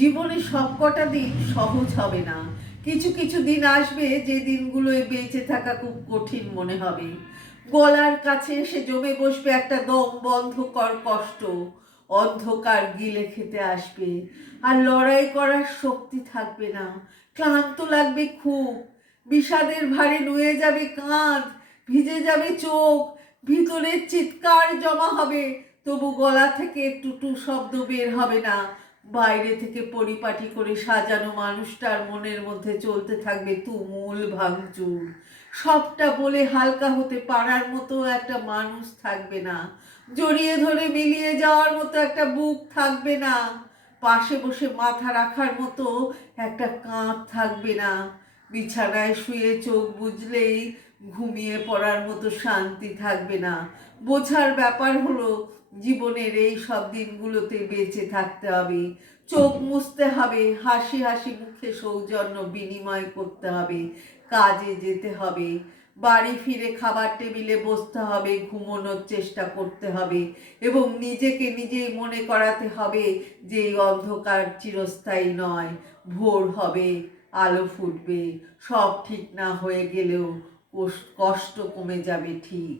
জীবনে সবকটা দিন সহজ হবে না কিছু কিছু দিন আসবে যে দিনগুলোয় বেঁচে থাকা খুব কঠিন মনে হবে গলার কাছে এসে জমে বসবে একটা দম বন্ধকর কষ্ট অন্ধকার গিলে খেতে আসবে আর লড়াই করার শক্তি থাকবে না ক্লান্ত লাগবে খুব বিষাদের ভারে নুয়ে যাবে কাঁধ ভিজে যাবে চোখ ভিতরের চিৎকার জমা হবে তবু গলা থেকে একটু টু শব্দ বের হবে না বাইরে থেকে পরিপাটি করে সাজানো মানুষটার মনের মধ্যে চলতে থাকবে তুমুল ভাঙচুর সবটা বলে হালকা হতে পারার মতো একটা মানুষ থাকবে না জড়িয়ে ধরে মিলিয়ে যাওয়ার মতো একটা বুক থাকবে না পাশে বসে মাথা রাখার মতো একটা কাঁধ থাকবে না বিছানায় শুয়ে চোখ বুঝলেই ঘুমিয়ে পড়ার মতো শান্তি থাকবে না বোঝার ব্যাপার হলো জীবনের এই সব দিনগুলোতে বেঁচে থাকতে হবে চোখ মুছতে হবে হাসি হাসি মুখে সৌজন্য বিনিময় করতে হবে কাজে যেতে হবে বাড়ি ফিরে খাবার টেবিলে বসতে হবে ঘুমোনোর চেষ্টা করতে হবে এবং নিজেকে নিজেই মনে করাতে হবে যে এই অন্ধকার চিরস্থায়ী নয় ভোর হবে আলো ফুটবে সব ঠিক না হয়ে গেলেও কষ্ট কমে যাবে ঠিক